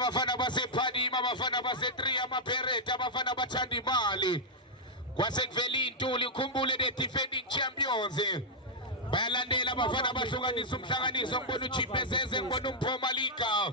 abafana basePhadima, abafana base3 amaPerete, abafana bathanda imali kwasekuvela intuli ukhumbule the defending champions bayalandela abafana bahlukanisa umhlanganiso ngibona uChipezeze ngibona uMphomalika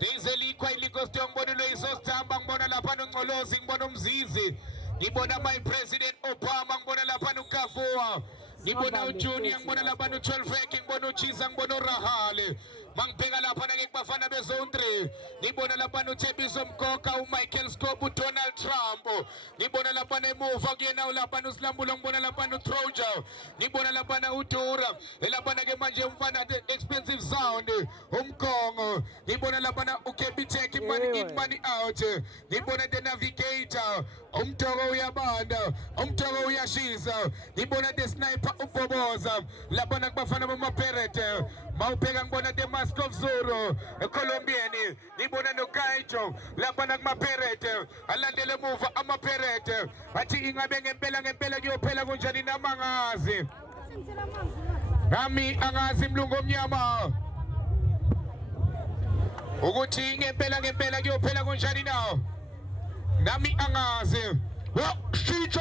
Rizelikhwa iLikhosti ngibona loyisosithamba ngibona lapha noNcolozi ngibona uMzizi ngibona my president Obama ngibona lapha noKafuwa ngibona uJunior ngibona lapha no12 ngibona uChiza ngibona uRahale mangibheka lapha na kubafana bezone 3 ngibona lapha noThebiso Mkhokha uMichael Scope uDonald Trump ngibona lapha nemuva kuyena lapha noSilambulo ngibona lapha noTroja ngibona lapha na uDura lapha ke manje umfana expensive sound umkhongo ngibona lapha na uKebitech money in money out ngibona the navigator umthoko uyabanda umthoko uyashisa ngibona the sniper uBoboza lapha na kubafana bamaPerete mawubheka ngibona the Mask of Zorro eColombian ngibona noKaijo lapha nakumaPerete alandele emuva amaPerete athi ingabe ngempela kuyophela kunjani namangazi nami angazi mlungu omnyama ukuthi ngempela kuyophela kunjani nawo nami angazi Chicho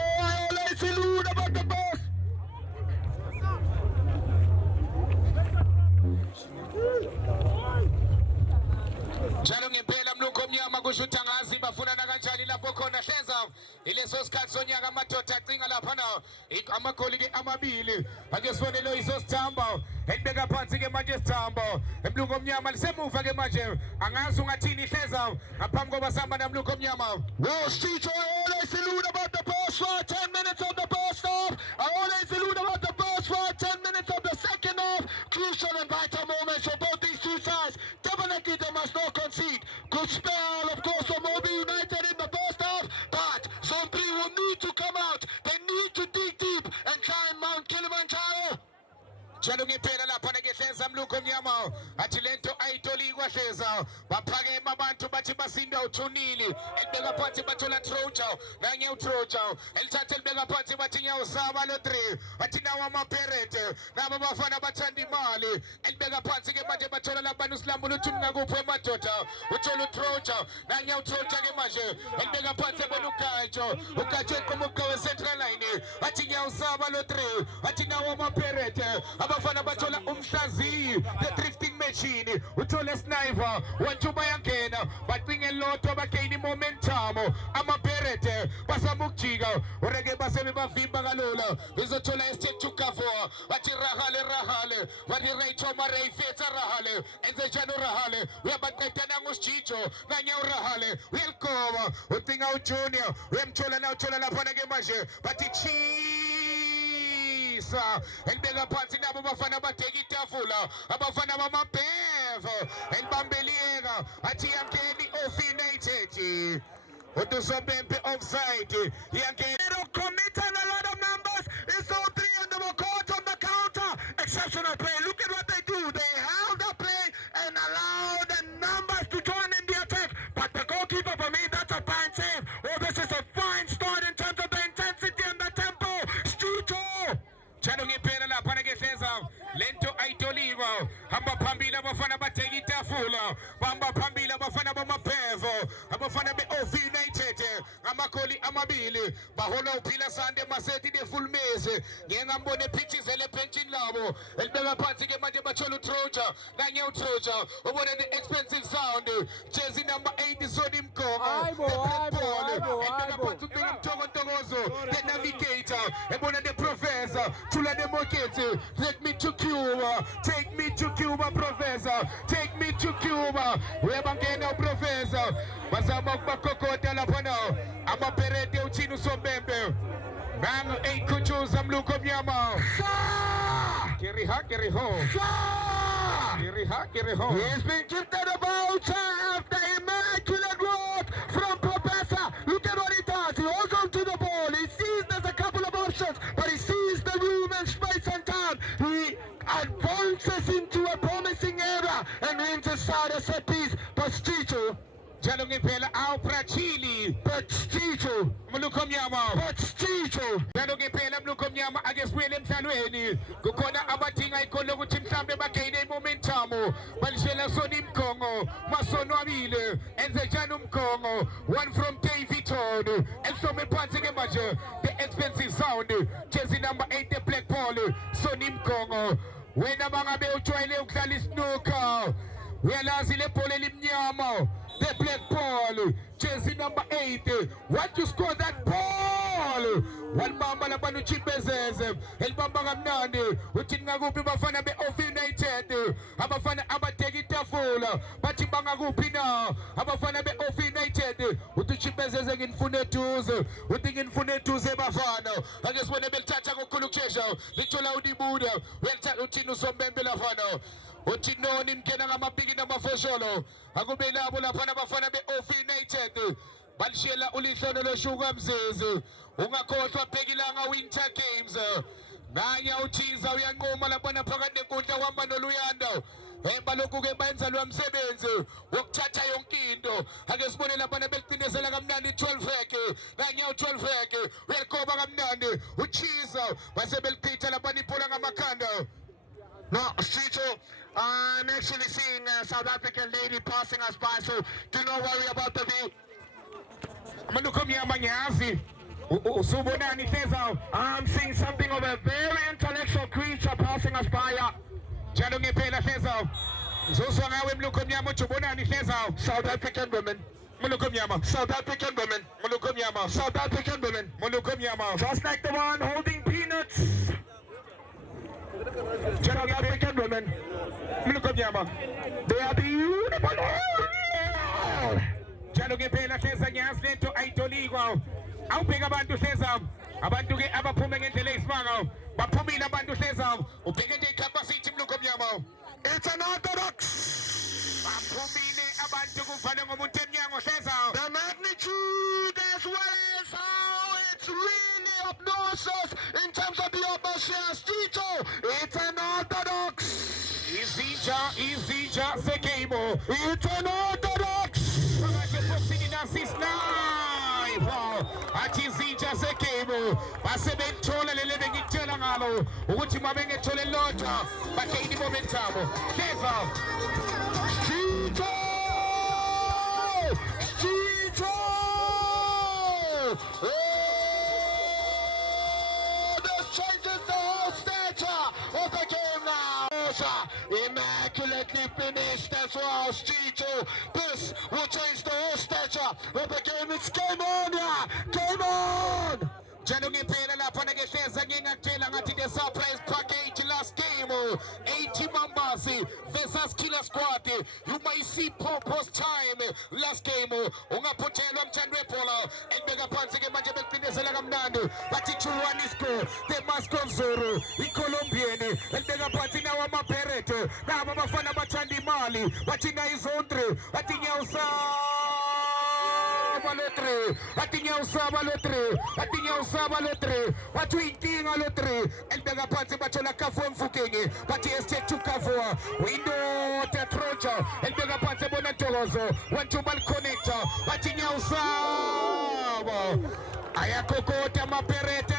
let's salute about the boss njalo ngempela mlungu omnyama kusho ukuthi angazi bafunana kanjani lapho khona hleza ileso sikhathi sonyaka amadoda acinga lapha na amagoli ke amabili ake sibone lo isosithamba elibeka phansi ke manje sithamba emlungu omnyama lisemuva ke manje angazi ungathini hleza ngaphambi koba sihamba namlungu omnyama well Chicho I always salute about the boss for 10 minutes of the first half I always salute about the boss for 10 minutes of the second half crucial and vital moments for both these two sides definitely they must not concede good spell of course for Mobi United in the first half but Zone 3 will need to come out they need to dig deep and climb Mount Kilimanjaro njalo ngempela lapha nekehleza mlungu omnyama athi lento ayitolikwa hleza baphakema abantu bathi basinda uthunili elibeka phansi bathola Troja nange uTroja elithatha elibeka phansi bathi nyawusaba lo3 athi nawo amaPerete nabo bafana bathanda imali elibeka phansi ke manje bathola labantu uSilambulo uthi ngakuphi emadoda uthola uTroja nange uTroja ke manje elibeka phansi bona uKajo eqomuka Central Line athi nyawusaba lo3 athi nawo amaPerete abafana bathola umhlaziyi the drifting machine uthola sniper wantuba yangena bacinge lotho bagain momentum amaPerete basama ukujika ureke basebe bavimba kalula bizothola estate to cover bathi rahale bathi Rachel Maray fetsa rahale enze njani rahale uyabaqedana ngosijijo kanye urahale uyalikoba ucinga uJunior uyamthola na uthola lapha ke manje bathi elibeka phansi nabo bafana badeka itafula abafana bamaBevo elibambeleka athi yangeni United uDusobempe offside yangeni committed a lot of numbers it's all 3 and they were caught on the counter exceptional play look at what they do they held the play and allowed the numbers to join in the attack but the goalkeeper for me that's a fine save oh this is a fine start in terms of the intensity and the tempo Chicho njalo ngempela lapha nekehleza lento ayitoliwa hamba phambili abafana badeka itafula bamba phambili abafana bamaBevo abafana beOV United ngamagoli amabili bahola uphila Sande Masethi de full mese ngiyengambone pitches ele benchini labo elibeka phansi ke manje bathola uTroja kanye uTroja ubone the expensive sound jersey number 8 Sodi Mkhokha elibeka phansi ubeka Mthokozo the navigator ebona the professor Tula de Mokete take me to Cuba professor take me to Cuba uyabangena uprofessor bazama kubakokota lapha nawo amaPerete uthini uSombembe nang 8 kuchuza mlungu omnyama kiriha he's been gifted a voucher after immaculate work from Professor look at what he does he holds on to the ball he sees there's a couple of options but he sees the room and space and time he advances into a promising area and wins aside a set piece but Chicho njalo ngempela awuprachili but Chicho mlungu omnyama but Chicho njalo ngempela mlungu omnyama ake sibuyele emhlalweni kukhona abadinga ikhono ukuthi mhlambe bagain momentum Mkongo, balishela Sony Mkongo, Masono Amile, Enzejanu Mkongo, one from Davy Town, and some Panzige Maja, the expensive sound, jersey number 8, the Black Paul, Sony Mkongo, when among a bell trial, Clalis Nuka, where Lazile Pole Limnyama, the Black Paul, jersey number 8, what to score that ball? One bamba la banu chibezez, el bamba gamnande, utinga gupi bafana be of United, abafana abategi tafula, bachibanga gupi na, abafana be of United, utuchibezez again funetus, utingin funetus bafana, I just want to be tata kulukesha, litola udibuda, when utinu sombembe la fana. Utino nimkena nga mapigi na mafosholo, agubela bula fana bafana be of United. Balshela ulithono lo shuga mzezi ungakhohlwa phekilanga winter games nanya uthiza uyanqoma labona phakathi nenkundla wamba noluyanda balokhu ke benza lo msebenzi wokuthatha yonke into ake sibone labona belicindezela kamnandi 12 veke nanya u12 veke uyakoba kamnandi uthiza base belichitha labona ipola ngamakhanda. No, Strito, I'm actually seeing a South African lady passing us by, so do not worry about the view. I'm seeing something of a very intellectual creature passing us by. South African women. South African women. South African women. Just like the one holding peanuts. South African women. They are beautiful. Jaloge pela sesa nyasle to aitoligo au pega bantu sesa abantu ke abaphume ngendlela eyisimanga baphumile abantu sesa ubheke nje capacity mluko mnyama. It's an orthodox. Baphumile abantu kuvale ngomuntu emnyango sesa. The magnitude as well as how it's really obnoxious in terms of the atmosphere. Tito, it's an orthodox. Izija sekebo. It's an orthodox. Atizija sekebo basebethola lelebe ngitshela ngalo ukuthi mabengethole lodwa bakhe ini momentamo Keva Tito this changes the whole stature of the game now. Immaculately finished as well, Tito. This will change the whole stature of the game. It's game on, yeah! Game on! Janungi pela la panagesha ngingakutshela ngathi the surprise package last game 80 Mambasi versus Killer Squad. You might see purpose time last game ungaphuthelwa mthando webhola elibeka phansi ke manje beqindezela kamnandi bathi 2-1 iscore the Moscow Zoro iColombian elibeka phansi nawo amaPirate nabo abafana bathanda imali bathi na izondre bathi nyawusa balotre atinya usaba lotre watu inkinga lotre elibeka phansi bathola kafu emfukenge bathi estate to cover window tetrocha elibeka phansi bona Ntokozo wantu bal connector bathi nyawusaba ayakokota amaPirate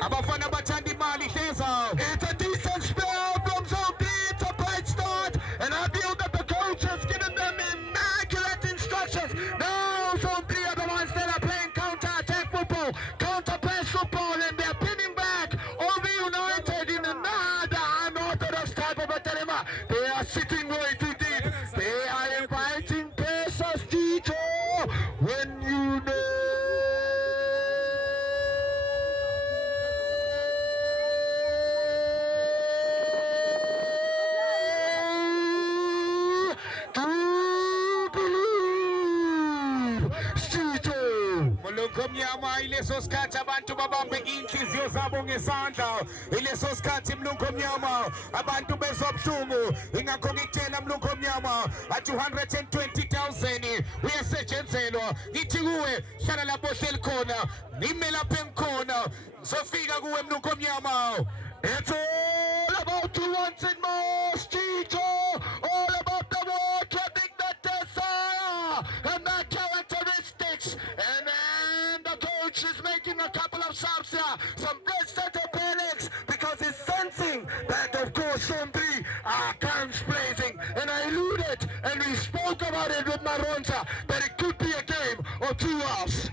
abafana bathanda imali hleza. It's a decent spell from Zone B. It's a bright start, and I feel that the coach has given them immaculate instructions. Now Zone 3 are the ones that are playing counter-attack football, counter-press football, and they're pinning back over United in another unorthodox type of a dilemma. They are sitting way too deep. They are inviting pressers, Tito, when you know. Mnyama ileso sikhathi abantu babambe inhliziyo zabo ngesandla ileso sikhathi mlungu mnyama abantu bezobuhlungu ingakho ngikutshela mlungu mnyama athi 120,000 uyasetshenzelwa ngithi kuwe hlala lapho hleli khona ngime lapho engikhona ngizofika kuwe mlungu mnyama. It's all about to want it most, Tito. All about the work ethic, the desire, and the characteristics. And then the coach is making a couple of subs here, some fresh set of panics, because he's sensing that, of course, Zone 3 it, and we spoke about it with Maronza, that it could be a game or 2 hours.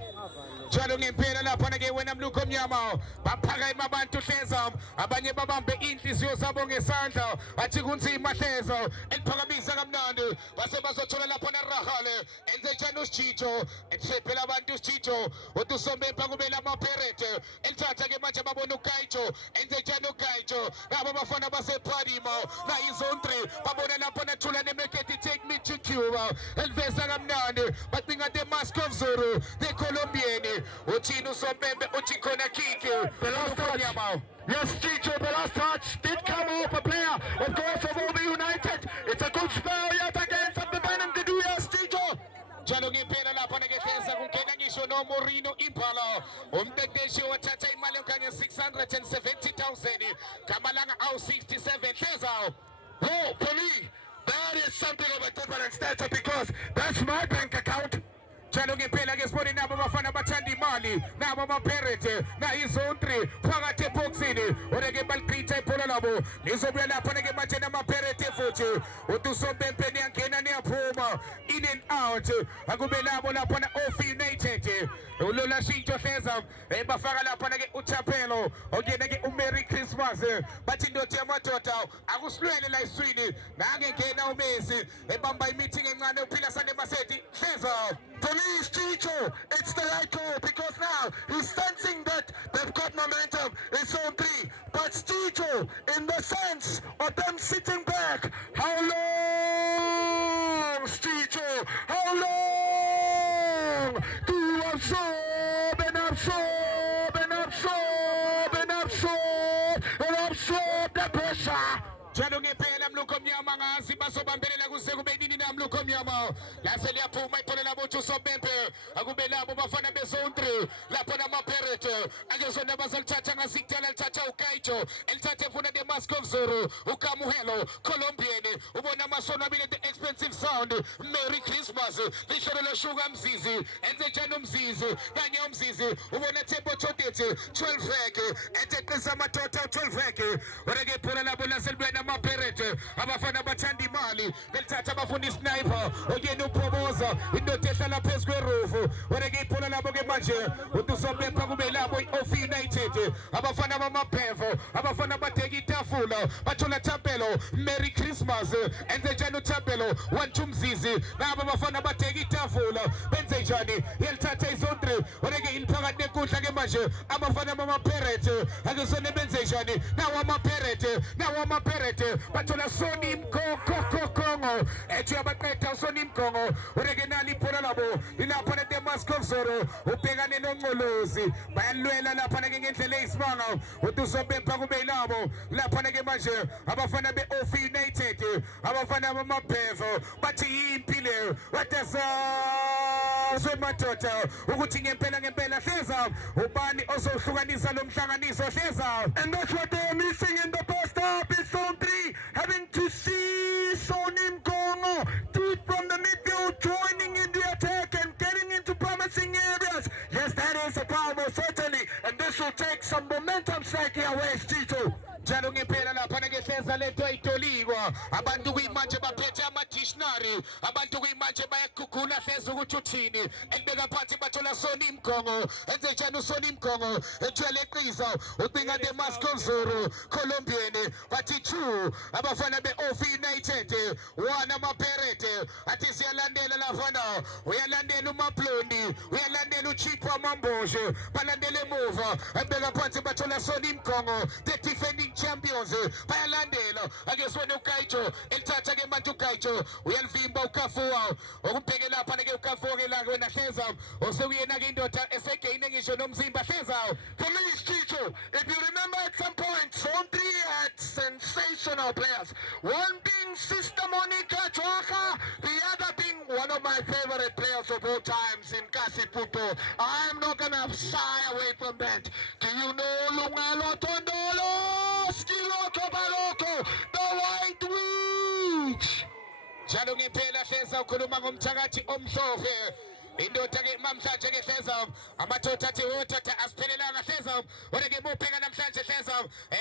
Njalo ngempela lapha ke wena mlukho omnyama baphakama abantu hleza abanye babambe inhliziyo zabo ngesandla athi kunzima hleza eliphakamisa kamnandi base bazothola lapha na rahale enze njani uSchicho ethephela abantu uSchicho uTusombempa kubela amaPirate elithatha ke manje babona uKaicho enze njani uKaicho labo bafana basePadimo la izone 3 babona lapha nathula neMeketi take me to Cuba eliveza kamnandi bacinga the mask of Zulu the Colombian Uchino Sombembe Uchikona Kiki. The last touch. Yes, Chicho, the last touch did come off a player, of course, of Obi United. It's a good spell yet again from the Venom to do, yes, Chicho. Njalo ngempela lapha nekethenza kungena ngisho no Morino Impala umteteshi wathatha imali okanye 670,000 kamalanga awu 67 hleza. Oh, for me, that is something of a different stature because that's my bank account. Njalo ngempela ke sibone nabo bafana bathanda imali nabo amaPirate na izone 3 phakathi eboxini oreke balichitha ibhola labo lizobuya lapha ke manje namaPirate futhi uTusombempe niyangena niyaphuma in and out akube labo lapha na Off United ulola Shintsho hleza bafaka lapha ke uThapelo ongena ke uMerry Christmas bathi indoda yamadoda akusilwele la iswini nange ngena uMessi ebamba imeeting encane uphila sane basethi hleza. For me, it's Chicho. It's the right call because now he's sensing that they've got momentum in zone 3. But Chicho, in the sense of them sitting back, how long, Chicho? How long do you absorb and absorb and absorb and absorb and absorb the pressure? Njalo ngempela mlukho omnyama ngazi bazobambelela kuze kube nini na mlukho omnyama lase liyaphuma ibhola labo uTusombempe akube labo bafana bezone 3 lapha namaPirate akezona bazalithatha ngasikudala lithatha uKaicho elithathe funa the mask of Zulu uKamuhelo Colombian ubona amasono abile the expensive sound Merry Christmas lisholo loshuka Mzizi enze njani uMzizi kanye uMzizi ubona Tempo Todetse 12 rack eteqisa amadoda 12 rack oreke ibhola labo laselibena amaPirate abafana bathanda imali belithatha abafuna isniper oyena uPhoboza indoda ehlala phezu kwerufu oreke ibhola labo ke manje uTusombempa kube labo iOff United abafana bamaPevo abafana batheka itafula bathola Thapelo Merry Christmas enze njani uThapelo wantshu Mzizi labo abafana batheka itafula benze njani yelithatha izone 3 oreke inphakathi nenkundla ke manje abafana bamaPirate akusone benze njani nawo amaPirate bathola Soni Mkongo ethi abaqeda Soni Mkongo uregenali ibhola labo ilapha ne Mask of Zoro ubhekane noNgcolozi bayalwela lapha ngendlela eyisimanga uTusombempa kube yilabo lapha ke manje abafana beOff United abafana bamaPevo bathi yimpi le watesa semadoda ukuthi ngempela hleza ubani ozohlukanisa lo mhlanganiso hleza. And that's what they're missing in the first half is zone 3 having to see Soni Mkongo deep from the midfield joining in the attack and getting into promising areas. Yes, that is a problem certainly, and this will take some momentum striking away Chicho. Njalo ngempela lapha ngehleza lento ayitolikwa abantu kuyimanje baphethe ama-dictionary abantu kuyimanje bayakugula hleza ukuthi uthini elibeka phansi bathola Soni Mkongo enze njani uSoni Mkongo ethwele eqiza ucinga the Mask of Zulu Colombian bathi 2 abafana beOff United 1 amaPirate athi siyalandela lafana uyalandela uMaplondi uyalandela uChipo Mamboshe balandele emuva ebeka phansi bathola Soni Mkongo the defending champions bayalandela akezona uKaicho elithatha ke manje uKaicho uyalivimba uKafuwa okumbheke lapha ke uKafuwa ke la wena hleza osewuyena ke indoda esegeyine ngisho nomzimba hleza. For me it's Chicho. If you remember at some point zone 3 had sensational players, one being Sister Monica Chwaka, the other being one of my favorite players of all times in Kasi football. I am not gonna shy away from that. Do you know Lungalo Tondolo? Skiloko Baloko, the White Witch. Njalo ngempela hleza ukhuluma ngomthakathi omhlophe indoda-ke namhlanje-ke hleza amadoda athi wotata asiphelelanga hleza wona-ke bophenga namhlanje hleza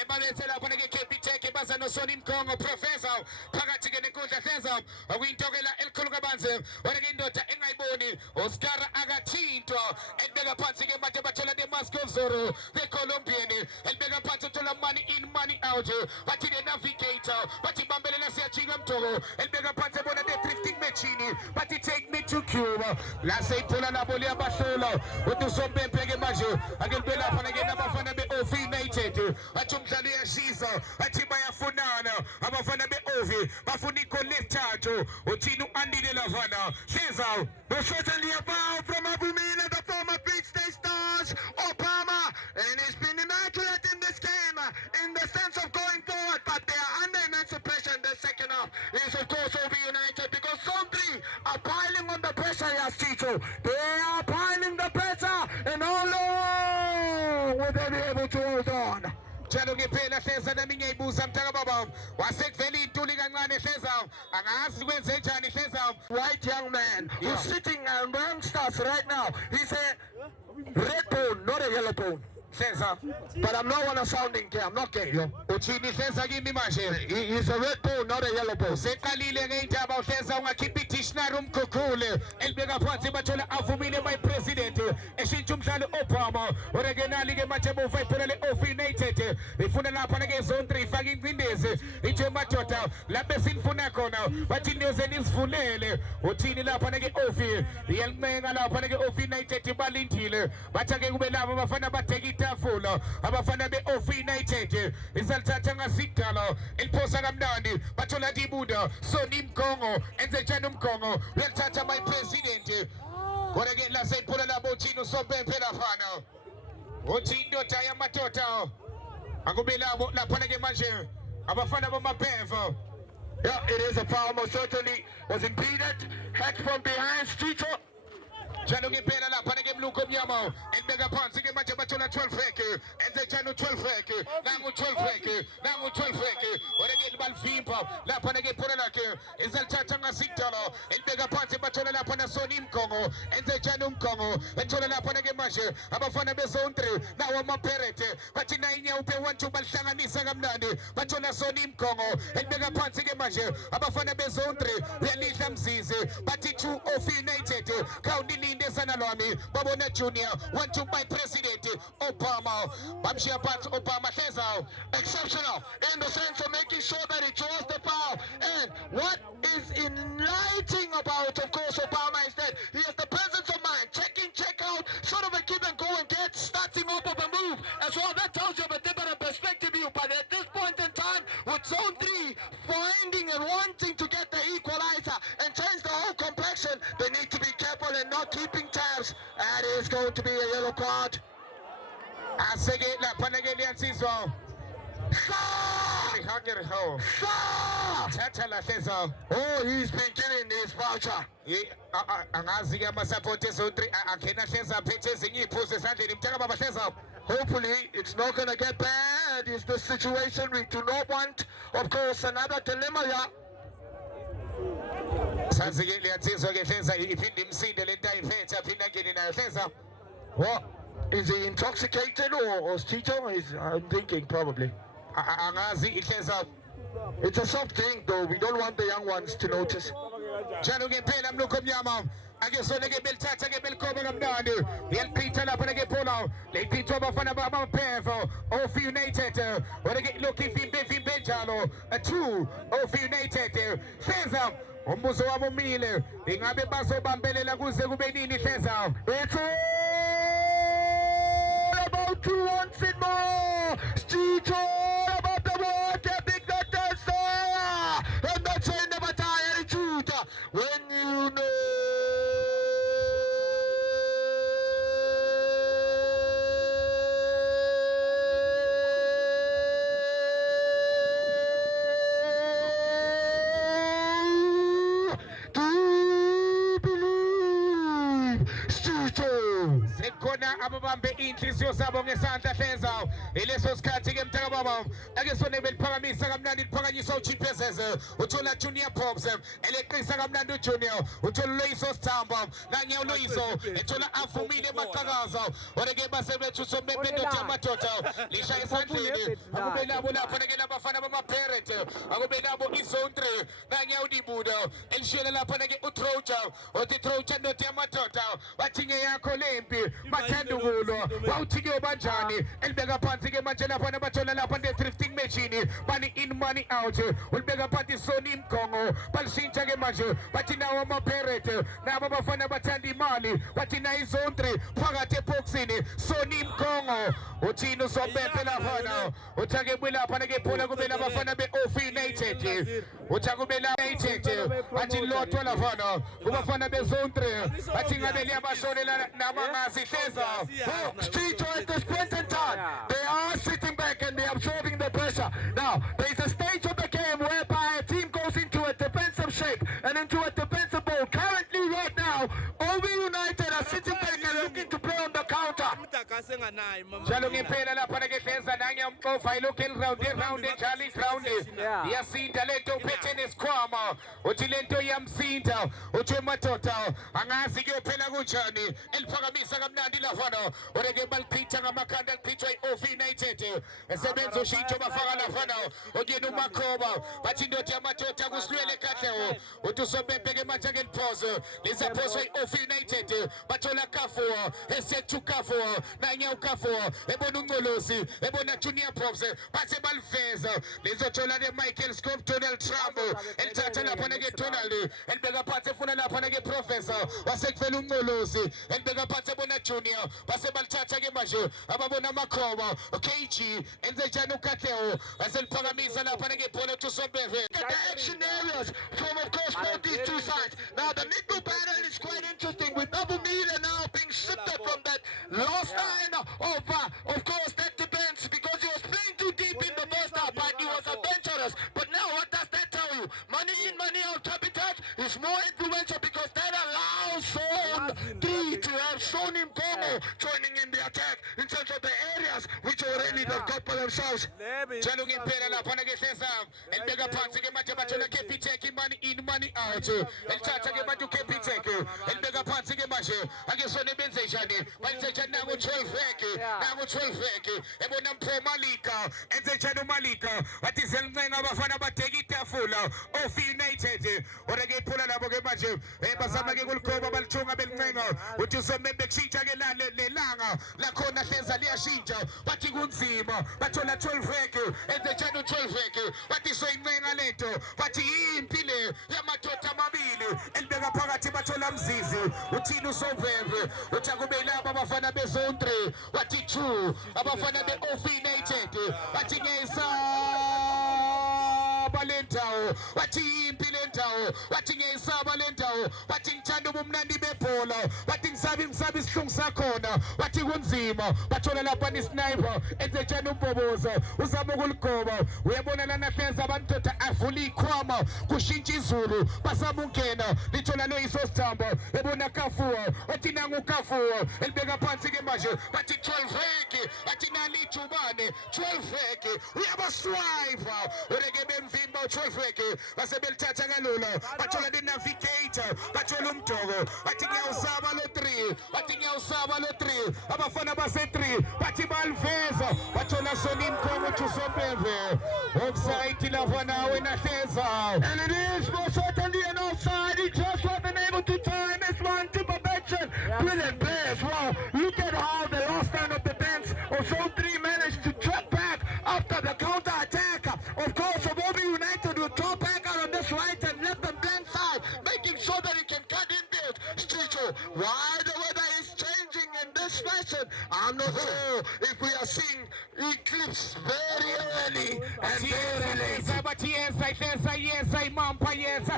balethe lapho-ke Capitec baza noSoni Mkhongo Professor phakathi-ke nenkundla hleza okuyinto-ke la elikhulu kabanzi wona-ke indoda engayiboni Oscar akathintwa elibeka phansi-ke manje bathola the-Mask of Zorro the Colombian elibeka phansi uthola money in money out bathi the-Navigator bathi bambelela siyajika mdoko elibeka phansi bona the-drifting machine bathi take me to Cuba la seyithola labo liyabahlola uthi usompempe-ke manje ake libe lapha-ke nabafana be-OV United athi umdlalo uyashisa athi bayafunana abafana be-OV bafuna igoli lesithathu uthini u-Andile lavana hleza. There's certainly a foul from Abumina, the former Beach State Stars, Obama, and he's been immaculate in this game in the sense of going forward, but they are under immense pressure in the second half. Is of course OV United because some three are piling on the pressure, yes, Chicho. They are piling the pressure, and how long will they be able to hold on? Njalo ngephela hleza nami ngiyayibuza mthaka baba wasekuvela intuli kancane hleza angazi kwenze njani hleza. White young man who's sitting amongst us right now. He's a red bone, not a yellow bone. Hleza But I'm not one sounding gay. I'm not gay, yo. uthini hleza kimi manje He's a red bone, not a yellow bone. seqalile ngeindaba uhleza ungakhipha i-dictionary umkhukhule elibeka phansi bathola avumile by-president eshintsha umdlalo Obama oregenali-ke manje bova ibhola le-OV United ifuna lapha-ke zone 3 ifake ingcindezi itsho madoda lapho esinifuna khona bathi niyoze nisivulele uthini lapha-ke OV iyalincenga lapha-ke OV United balindile bathi-ke kube labo abafana badeka itafula abafana be-OV United isalithatha ngasidala eliphosa kamnandi bathola ibunda Soni Mkhongo enze njani uMkhongo uyalithatha my president kodwa-ke laseyibhola labo uthini usompempe laphana uthi indoda yamadoda akube labo laphana-ke manje abafana bamabheva. Yeah, it is a foul. Most certainly was impeded. Hack from behind. Chicho. Njalo ngempela lapha-ke mlungu omnyama elibeka phansi-ke manje bathola 12 reke enze njani u-12 reke nangu 12 reke nangu 12 reke kodwa-ke libalivimba lapha-ke ibhola lakhe izalithatha ngasidala elibeka phansi bathola lapha naSoni Mkhongo enze njani uMkhongo ethola lapha-ke manje abafana bezone 3 nawo amapherete bathi nayinyawupe 1-2 balihlanganisa kamnandi bathola Soni Mkhongo elibeka phansi-ke manje abafana bezone 3 uyalidla mzizi bathi 2 OV United khawunilinde sana lwami babona junior 1-2 by president Obama bamshiya phansi Obama hleza Exceptional in the sense of making sure that he draws the foul. And what is enlightening about, of course, Obama is that he has the presence of mind. Check in, check out, sort of a give and go and get, starting up of a move as well. That tells you of a different perspective view. But at this point in time, with zone 3 finding and wanting to get the equalizer and change the whole complexion, they need to be careful and not keeping tabs. That is going to be a yellow card. aseke lapha-ke liyansizwa thatha la hleza. Oh, he's been given his voucher. Angazi-ke amasapoti ezone 3 angena hleza aphethe ezinye iy'phuzo esandleni mthaka baba hleza. Hopefully, it's not going to get bad. Is the situation we do not want. Of course, another dilemma here. sazi-ke liyansizwa-ke hleza iphinde imsinde le nto ayiphethe aphinde angene nayo hleza. What? Is he intoxicated or Tito? I'm thinking probably. Angazi ihleza. It's a soft drink though. We don't want the young ones to notice. Njalo ngempela mlungu omnyama ake sone-ke belithatha-ke belikhoba kamnandi iyalichitha lapha-ke ibhola lichithwa abafana bamabheva OV United wona-ke lokhu ivimbe njalo 2 OV United hleza umbuzo wabo umile ingabe bazobambelela kuze kube nini hleza. It's all about 2 once and more. It's all about the water. Big contest. And that's why never tire shoot. When you know. Do you believe? Stito. Sekhona ababambe inhliziyo zabo ngesandla hleza ileso sikhathi ke mthaka baba ake sone beliphakamisa kamnandi liphakanyisa uGPSS uthola Junior Pops eleqisa kamnandi uJunior uthola Loyiso Sithamba nanye uLoyiso ethola avumile emaqhakaza oreke basebethu sombebendo yamadoda lisha esandleni akube labo lapha ke labafana bamaparent akube labo izone 3 nanye uDibuda elishiyela lapha ke uTroja uthi Troja ndoda yamadoda bathi ngeyakho lempi mathandukulo wawuthi kuyobanjani elibeka phansi ke manje lapha bathola lapha ne drifting machine money in money out ulibeka phansi Soni Mgongo balishintsha ke manje bathi nawo amaparent nabo bafana bathanda imali bathi na izone 3 phakathi eboxini Soni Mgongo uthini usombephe lapha uthake bulapha ke phola kube labafana beOF United uthake lapha United bathi lotho lapha kubafana bezone 3 bathi ngabe liyabasholela nabangazi hleza Street at this point in time, they are sitting back and they are absorbing the pressure. Now, there is a stage of the game whereby a team goes into a defensive shape and into a defensive ball. Currently, right now, OB United are sitting back and looking to play on the counter. Jalo ngempela lapha ke hleza nanye umqofa ilokhu round Charlie round yasinda lento uphethe nesikhwama uthi lento yamsinda uthi madoda angazi kuyophela kunjani eliphakamisa kamnandi lafana oreke balichitha ngamakhanda lichithwa iOF United esebenza ushintsho bafaka lafana okuyena uMakhoba bathi indoda yamadoda kusilwele kahle uthi usobebheke manje ke liphozo lisaphoswa iOF United bathola Kafua esethu Kafua nanye uKafua ebona uNgolosi ebona Junior Pops base balifeza lizothola ke Michael Scope Donald Trump elithatha lapha ke Donald elibeka phansi efuna lapha ke Professor wasekuvela uNgolosi elibeka phansi ebona Junior base balithatha ke manje ababona amakhoba KG enze njani uKatleo aseliphakamisa lapha ke Polo Tusombeve The action areas from, of course, both these two sides. Now, the middle battle is quite interesting with Abu Mila now being shifted from that last line of course, that depends because he was playing too deep in the first half, but he was adventurous. But now, what does that tell you? Money in, money out, Habitat is more influential because that allows Zone 3 to have Soni Mgongo joining in the attack in terms of the areas which already they've got for themselves. Jalo ngempela lapha ke hleza elibeka phansi ke manje bathola Capitec money in money out elithatha ke bantu Capitec elibeka phansi ke manje ake sone benze njani benze njani nangu 12 vek ebona Mpho Malika enze njani uMalika wathi zelincenga abafana badeka itafula OF United oreke iphula labo ke manje bazama ke kulikhoba balithunga belincenga uthi usombe kushintsha ke lelanga lakhona hleza liyashintsha bathi kunzima bathola 12 vek enze njani u12 vek bathi soyincenga lento bathi impile yamadoda amabili elibeka phakathi bathola Mzizi uthini uSoveve uthi akube laba abafana bezone 3 bathi 2 abafana beOF United bathi ngiyisaba lendawo bathi impilo lendawo bathi ngiyisaba lendawo bathi ngithanda ubumnandi bebhola bathi ngisabi isihlungu sakhona bathi kunzima bathola lapha ni sniper enze njani uMboboza uzama ukuligoba uyabona lana hleza abandoda avula ikhwama kushintsha izulu basaba ungena lithola Loyiso Sithamba ebona Kafua uthi nangu uKafua elibeka phansi ke manje bathi 12 vek bathi nalitshubane 12 vek uyabaswipe ureke bemvimba 12 vek base belithatha kalula bathola the navigator bathola umdoko bathi ngiyawusaba lo 3 bathi ngiyawusaba lo 3 abafana base 3 bathi baliveza bathola Soni Mgongo Tusombeve offside lapha nawe nahleza And it is most certainly an offside. He just wasn't able to time this one to perfection. Brilliant play as well. Look at how the last line of defense of Zone 3 managed to drop back after the counter attack. Of course, OB United will drop back out on this right and left them blank side, making sure that he can cut in build. Sticho, why the weather is changing in this fashion? I'm not sure if we are seeing eclipse very early and very late. but yes I mampa yes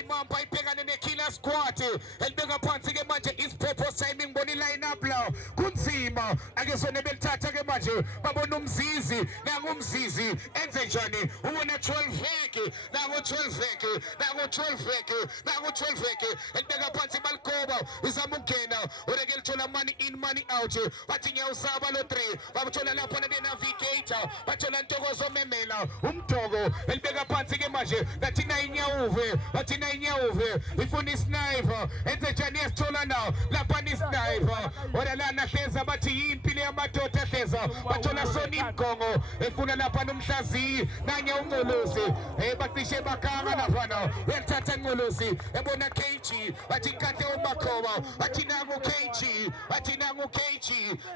imampa ipegane nekiller squad elibeka phansi ke manje is purpose timing boni line up la kunzima ake sone belithatha belithatha ke manje babona umzizi nangumzizi enze njani ubona 12 veki nango 12 veki nango 12 veki nango 12 veki elibeka phansi balikoba izama ukungena ureke lithola money in money out bathi ngiyawusaba lo 3 bathola lapho ne navigator bathola Ntokozo Memela umdoko elibeka phansi ke manje bathi na inyawuve bathi na inyawuve ifuna isniper enze njani yasithola nawo lapha ni sniper ora lana hleza bathi impilo yamadoda hleza bathola Soni Mgongo efuna lapha nomhlazi nanye uNgolosi bacishe bakanga lapha uyalithatha Ngolosi ebona KG bathi kade uMakhoba bathi nangu KG bathi nangu KG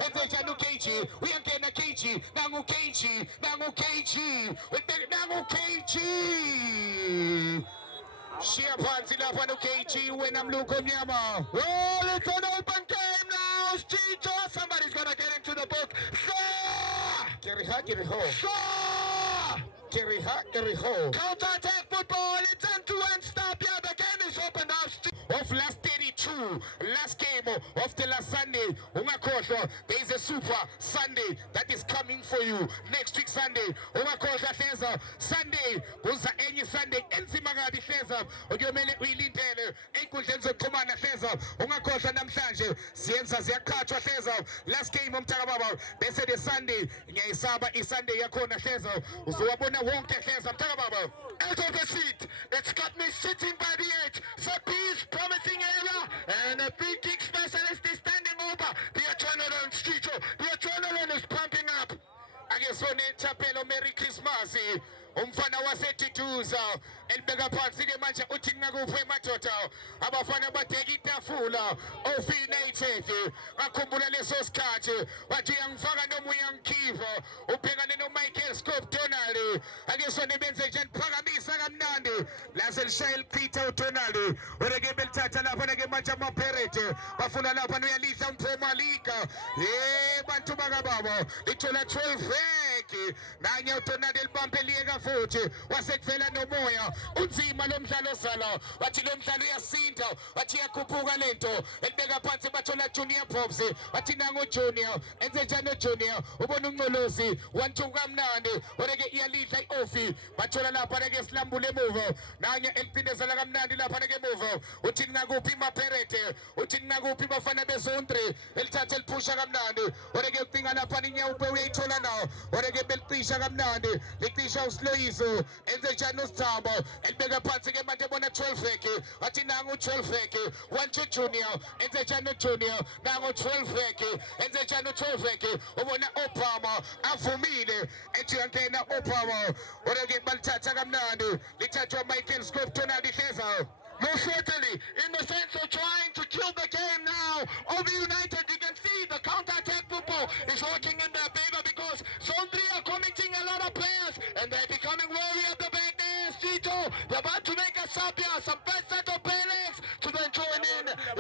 enze njani uKG uyangena KG nangu KG nangu KG nangu KG Shia phansi lapha no KG wena mluko mnyama. Well, it's an open game now. Chicho, somebody's gonna get into the book. Kiriha kiriho. Kiriha kiriho. Counter-attack football. It's end-to-end stop. Yeah, the game is open now. Of last 32, last game of the last Sunday, Umakosha, there is a Super Sunday that is coming for you next week Sunday. Umakosha Hleza Sunday, kuza enye Sunday enzimangadi Hleza. Uyomele uyilindele enkundleni zokuxhumana Hleza. Ungakhohlwa namhlanje siyenza ziyaqhathwa Hleza. Last game umthaka baba bese the Sunday ngiyayisaba iSunday yakhona Hleza. Uzowabona wonke Hleza mthaka baba. Out of the seat. It's got me sitting by the edge. So peace, promising area, and a free kick specialist is standing over. The adrenaline, Chicho. The adrenaline is pumping up. Agesone Chapelo Merry Christmas. Umfana wasetituza elibeka phansi ke manje uthi ngakuphe madoda abafana bateka itafula ofinated ngakhumbula leso sikhathi wathi uyangifaka noma uyangikhiva ubhekane no Michael Scope Donald ake sone benze nje phakamisa kamnandi la selishayel Peter Donald ureke belithatha lapha ke manje amaPirate bafuna lapha uyalidla umphoma liga bantu bakababa ithola 12 veki nanye uDonald elibambe liyeka futhi wasekuvela nomoya unzima lo mdlalo sala wathi lo mdlalo uyasinda wathi yakhuphuka lento elibeka phansi bathola Junior Pops wathi nango Junior enze njani Junior ubona uNgolosi wantuka kamnandi oreke iyalidla iofi bathola lapha ke silambule emuva nanye eliphindezela kamnandi lapha ke emuva uthi ngakuphi maPirate uthi ngakuphi bafana bezondre elithatha eliphusha kamnandi oreke ucinga lapha inyawo uyayithola nawo oreke belicisha kamnandi licisha Loiso enze njani uSithambo elibeka phansi ke manje bona 12 veki wathi nangu 12 veki wantsho Junior enze njani Junior nangu 12 veki enze njani 12 veki ubona Obama avumile ethi yangena Obama oreke balithatha kamnandi lithathwa Michael Scope Donald Hleza. Most certainly, in the sense of trying to kill the game now, OV United, you can see the counter-attack football is working in their favor because Zone 3 are committing a lot of players and they're becoming wary at the back there. Tito, they're about to make a sub here, some best set of players to then join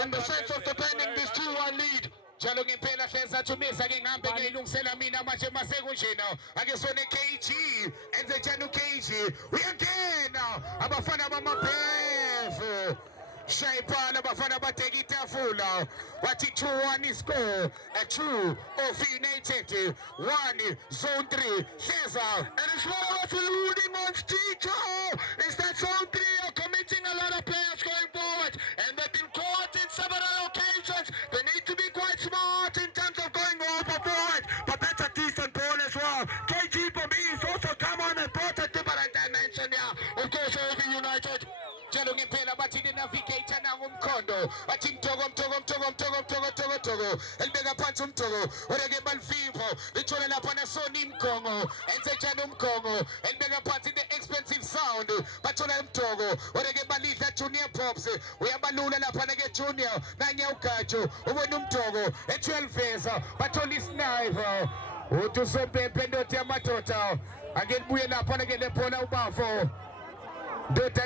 in the sense of defending this 2-1 lead. Jalo ngempela Hleza Thumisa ke ngihambe ngiyilungisela mina manje masekunjena ake sone KG enze njani uKG uyangena abafana bamaPefu Shaipala bafana bateka itafula wathi 2-1 score a 2 of United 1 Zone 3 Hleza. And it's what was alluding on Tito is that Zone 3 are committing a lot of players going forward and they've been caught in several occasions. They need to be quite smart in terms of going forward, but that's a decent ball as well. KG for me is also come on and brought a different dimension here. Of course, OV United. Jalo ngempela bathi the navigator nangu umkhondo bathi mthoko elibeka phansi umthoko oreke balifipho lithola lapha na Soni Mgongo enze njani uMgongo elibeka phansi the expensive sound bathola umthoko oreke balidla Junior Pops uyabalula lapha ke Junior nanye uGajo ubona umthoko e12 vesa bathola isniper uthi uSopempe ndothi yamadoda akelibuye lapha ke lephola ubafo. Good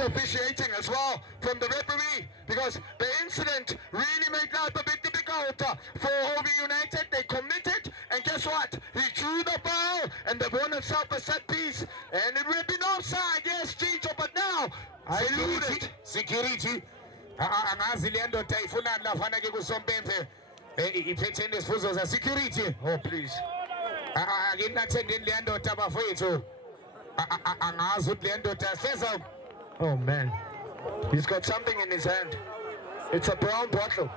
officiating as well from the referee because the incident really made life a bit difficult for OV United. They committed and guess what? He threw the ball and they won himself a set piece and it would have been offside, yes, Chicho, but now security angazi le ndoda ifuna lafana ke kuSompempe iphethe nesifuzo za security. Oh, please. Akinathendeni le ndoda bafowethu. Angazi ukuthi le ndoda hleza. Oh man, he's got something in his hand. It's a brown bottle.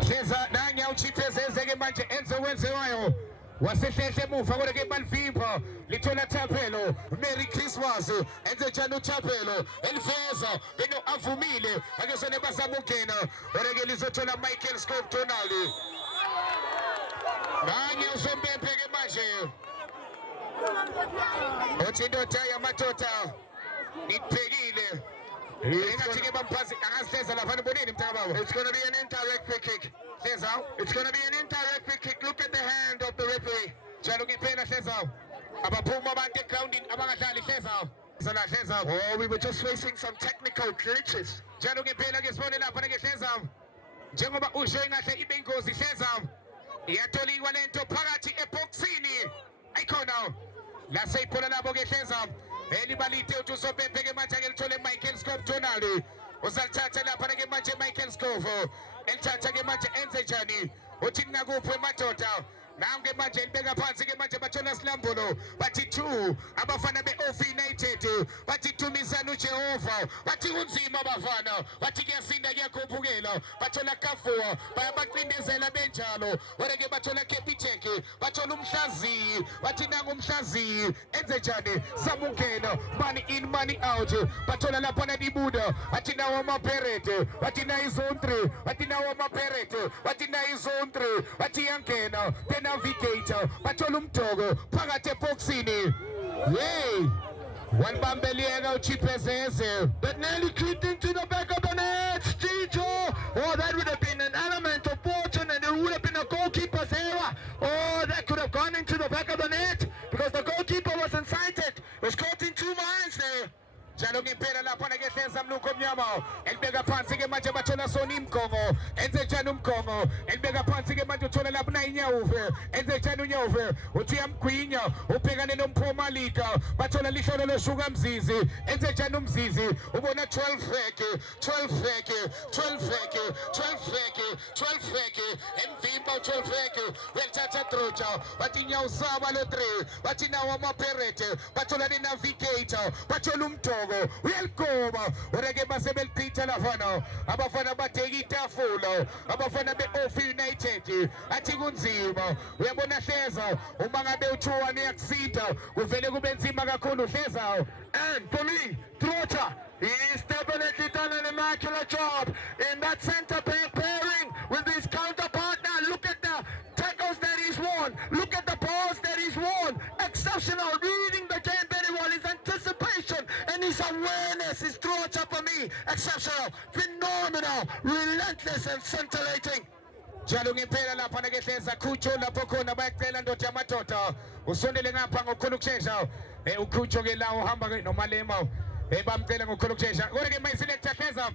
Hleza nanya uchiphezezeke manje enze wenziwayo. Wasehlehle emuva kodwa ke balivimba lithola Thapelo. Merry Christmas enze njani uThapelo eliveza beno avumile ake sone bazama ukungena kodwa ke lizothola Michael Scope Tonali nanye usompempe ke manje othi indoda yamadoda nibhekile engathi ke bamphazi angahleza lapha niboneni mntakababa. It's going to be an indirect free kick. It's going to be an indirect free kick. Look at the hand of the referee. Njalo ngempela hlezayo abaphuma abantu egroundini abangadlali hlezayo hlezayo. Oh, we were just facing some technical glitches. Njalo ngempela ke sibone lapha ke hlezayo njengoba usho engahle ibe ingozi hlezayo iyatholikwa lento phakathi eboxini ayikhona la seyiphola labo ke hlezayo elibalite uthi usobephe ke manje ke lithole Michael Scope Tonali uzalithatha lapha ke manje Michael Scope elithatha ke manje enze njani uthi nakuphi madoda nange manje libeka phansi ke manje bathola Silambulo bathi 2 abafana beOF United bathi Dumisana uJehova bathi unzima abafana bathi kuyasinda kuyakhuphukela bathola Kafua bayabaqindezela benjalo wena ke bathola Capitec bathola Umhlaziyi bathi nangu Umhlaziyi enze njani samukena money in money out bathola lapha nadibuda bathi nawo amaPerete bathi na izone 3 bathi nawo amaPerete bathi na izone 3 bathi yankena navigator bathola umdoko phakathi eboxini hey walibambeleka uchiphezeze but nearly creeped into the back of the net. Chicho, oh, that would have been an element of fortune and it would have been a goalkeeper's error. Oh, that could have gone into the back of the net because the goalkeeper was incited. Was caught in 2 minds there. Njalo ngempela lapha ke hleza mnuko mnyama elibeka phansi ke manje bathola Soni Mgongo enze njani uMgongo elibeka phansi ke manje uthola lapha na iNyawuve enze njani uNyawuve uthi uyamgwinya ubhekane noMphoma Liga bathola lihlolo loshuka Mzizi enze njani uMzizi ubona 12 fake emvimba 12 fake welithatha Troja bathi Nyawusaba lo 3 bathi nawo amaPerete bathola navigator bathola umdoko uyalikoba oreke basebelichitha lafana abafana batheka itafula abafana beOF United athi kunzima uyabona hleza uma ngabe u2-1 yakusinda kuvele kube nzima kakhulu hlezayo. And for me, Troja, he's definitely done an immaculate job in that centre back pairing with his counterpart. Now look at the tackles that he's won, look at the balls that he's won. Exceptional, reading the game very well, his anticipation and his awareness is Troja for me. Exceptional, phenomenal, relentless and scintillating. Njalo ngempela lapha ke hleza Khucho lapho khona bayacela ndoda yamadoda usondele ngapha ngokukhulu kushesha uKhucho ke la uhamba ke noMalema bamcela ngokukhulu kushesha kodwa ke mayiselector hleza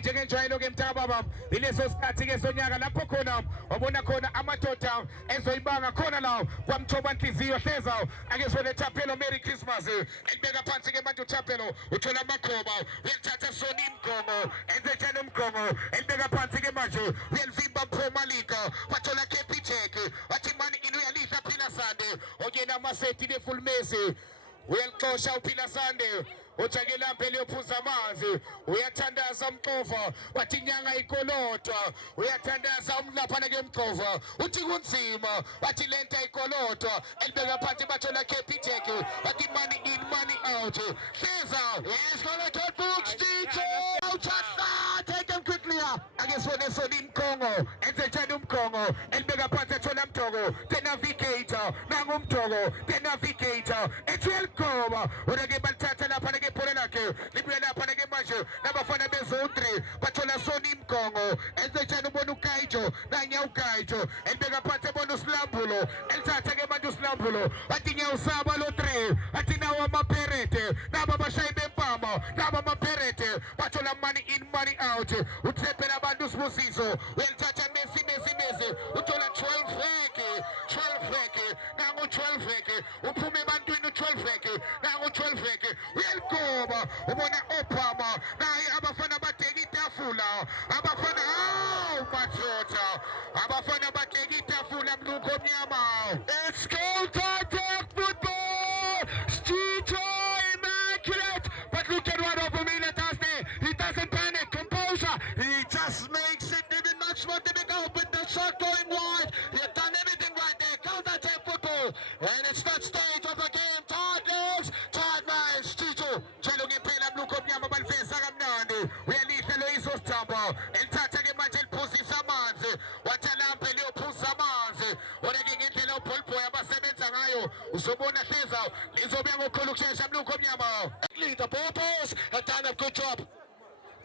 njengenjwayelo ke mntakababa ileso sikhathi ke sonyaka lapho khona wabona khona amadoda ezoyibanga khona la kwamthoba inhliziyo hleza ake sone Thapelo Merry Christmas elibeka phansi ke manje uThapelo uthola amakhoba uyathatha Soni Mgongo enze njani uMgongo elibeka phansi ke manje uyalivimba Mphoma Liga bathola Capitec bathi mani inuyalihla Phila Sande onyena amaseti lefull Messi uyalixosha uPhila Sande uthake lapha eliyophuza amanzi uyathandaza uMxova wathi inyanga ikolodwa uyathandaza umlaphana ke uMxova uthi kunzima wathi lento ayikolodwa elibeka phansi bathola Capitec bathi money in money out hleza He's gonna get books, DJ. Take him quickly up. ake sone Soni Mgongo enze njani uMgongo elibeka phansi athola umdoko the navigator nangu umdoko the navigator ethelgoba unake balithatha lapha ke phola lakhe libuye lapha ke manje nabafana bezone3 bathola Soni Mgongo enze njani ubona uKaijo nanya uKaijo elibeka phansi ebona uSilambulo elithatha ke manje uSilambulo bathi Nyawusaba lo 3 athi nawo amaPerete naba bashayi bempama naba amaPerete bathola money in money out uthepela abantu uSibusiso uyalithatha Messi uthola 12 fake nangu 12 fake uphume ebantwini u12 fake nangu 12 fake uyalikoba ubona Obama naye abafana badeka itafula abafana abafana bateka itafula mlungu omnyama. It's counter-attack football. Stito immaculate. But look at what Opamila does there. He doesn't panic. Composure. He just makes it even much more difficult with the shot going wide. He had done everything right there. Counter-attack football. And it's that stage of the game. Tired legs. Tired minds. Stito. Jalong impela mlungu omnyama balifesa kamnandi. Uyalihle Loyiso Stambo. Elithatha ke manje liphuzisa amanzi. Wathalampe liyophuza amanzi. Oreke ngendlela uBolboy abasebenza ngayo. Uzobona hleza lizobuya ngokukhulu ukushesha mlungu omnyama. The Bobos have done a good job.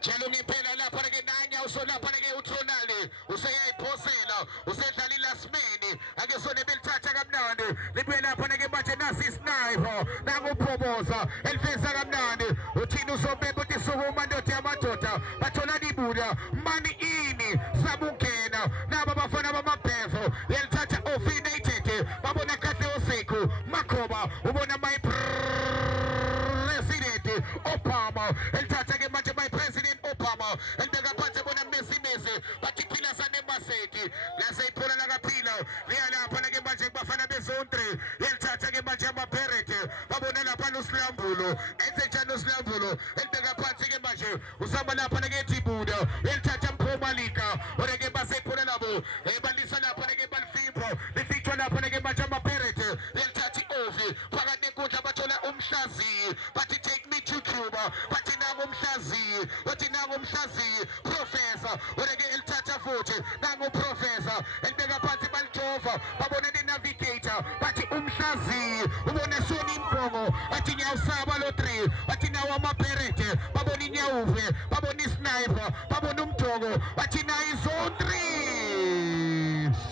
Jalong impela lapha ke nanya usolapha ke uTronali. Useyayiphosela. Usedlala ilasmini. Ake sone belithatha kamnandi. Libuye lapha ke manje nasi sniper. Nangu Phoboza. Elifesa kamnandi. Uthini uzobeba uthi sukuma ndoda yamadoda. Bathola ibuda. Mani ini. Sabungena. Naba bafana bamabhevo. Yelithatha ofinated. Babona kahle uSeko. Makhoba. Ubona my president Obama. Elithatha ke manje my president Obama. Elibeka phansi bona Messi. Bathi phila sanemaseti. Laseyiphula lakaphila. Liyalapha ke manje kubafana bezone 3. Yelithatha ke manje amabherete. Babona lapha noSilambulo. Ethenjani uSilambulo. Elibeka phansi ke manje. Usamba lapha ke Tibuda. Yelithatha Mphomalika. Oreke baseyiphula labo. Ebalisa lapha ke balifipho. Lifithwa lapha ke manje amabherete. Yelithatha iOvi. Phakathi nenkundla bathola umhlaziyi. Bathi take me to Cuba. Bathi nangu umhlaziyi. Bathi nangu umhlaziyi. Professor. Oreke elithatha futhi. Nangu professor. Elibeka phansi balithofa. Babona navigator. Bathi umhlaziyi. Ubona Soni Mbongo. Bathi nyawusaba lo 3. Bathi nawo amabherete. Babona inyawuve. Babona isniper. Babona umthoko. Bathi nayo izone 3.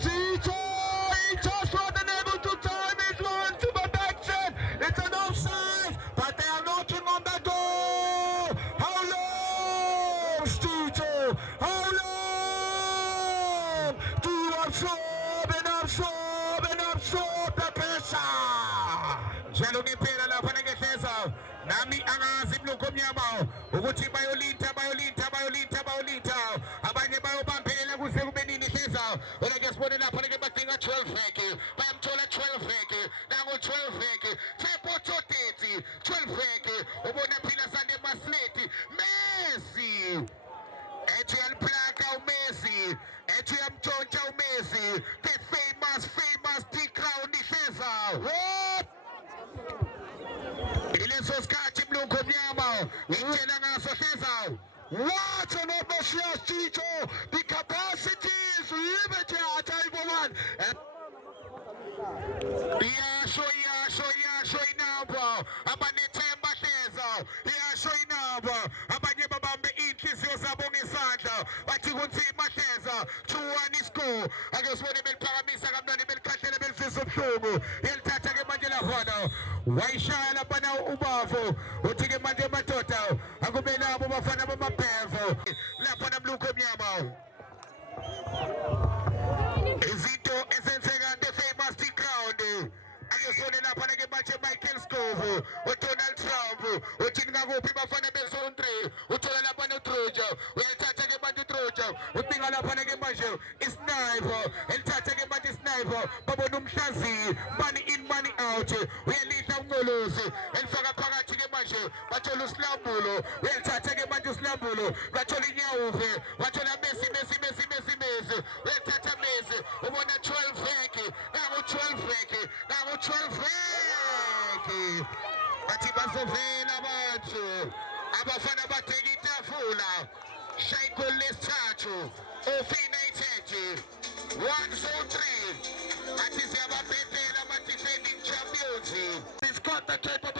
Stito, he just wasn't able to time his one to the back set. It's an offside, but they are knocking on the door. How long, Stito? How long do you absorb the pressure? Jalong impela lapha ngehleza. Nami angazi mlungu omnyama ukuthi bayolitha. Abanye bayobambelela kuze kube nini hleza. Oreke sibone lapha ke badinga 12 veke. Bayamthola 12 veke. Nango 12 veke. Tshepo Tsoteti 12 veke. Ubona phila sande masleti. Messi. Ethi yaliplaka uMessi. Ethi yamtshontsha uMessi. The famous big crown ihleza. What? Ileso sikhathi mlungu omnyama. Ngitshela ngaso hleza. What an atmosphere, Stito! The capacity is limited at everyone. Yasho inamba. Abanethemba hleza. Yasho inamba. Abanye babambe inhliziyo zabo ngesandla. Bathi kunzima hleza. 2-1 iscore. Ake sibone beliphakamisa kamnandi belikhahlele belifisa ubuhlungu. Yelithatha ke manje lakhona. Wayishaya lapha na ubavo. Uthi ke manje madoda. Akube nabo bafana bamabhevo. Lapha namlungu omnyama. Izinto ezenzeka the famous ground. Ake sone lapha ke manje Michael Scove. uDonald Trump. Uthi ngakuphi bafana bezone 3. Uthola lapha noTroja. Uyathatha ke manje uTroja. Udinga lapha ke manje isniper. Elithatha ke manje isniper. Babona umhlaziyi. Money in money out. Uyalihla uNgolosi. Elifaka phakathi ke manje. Bathola uSilambulo. Uyathatha ke manje uSilambulo. Bathola inyawuve. Bathola Messi. Uyathatha Messi. Ubona 12 veke. Nangu 12 veke. Bathi bazovela abantu. Abafana bateka itafula. Shayiko lesithathu. Ofinated. 1-3. Athi siyababhebhela ama defending champions. He's got the capability.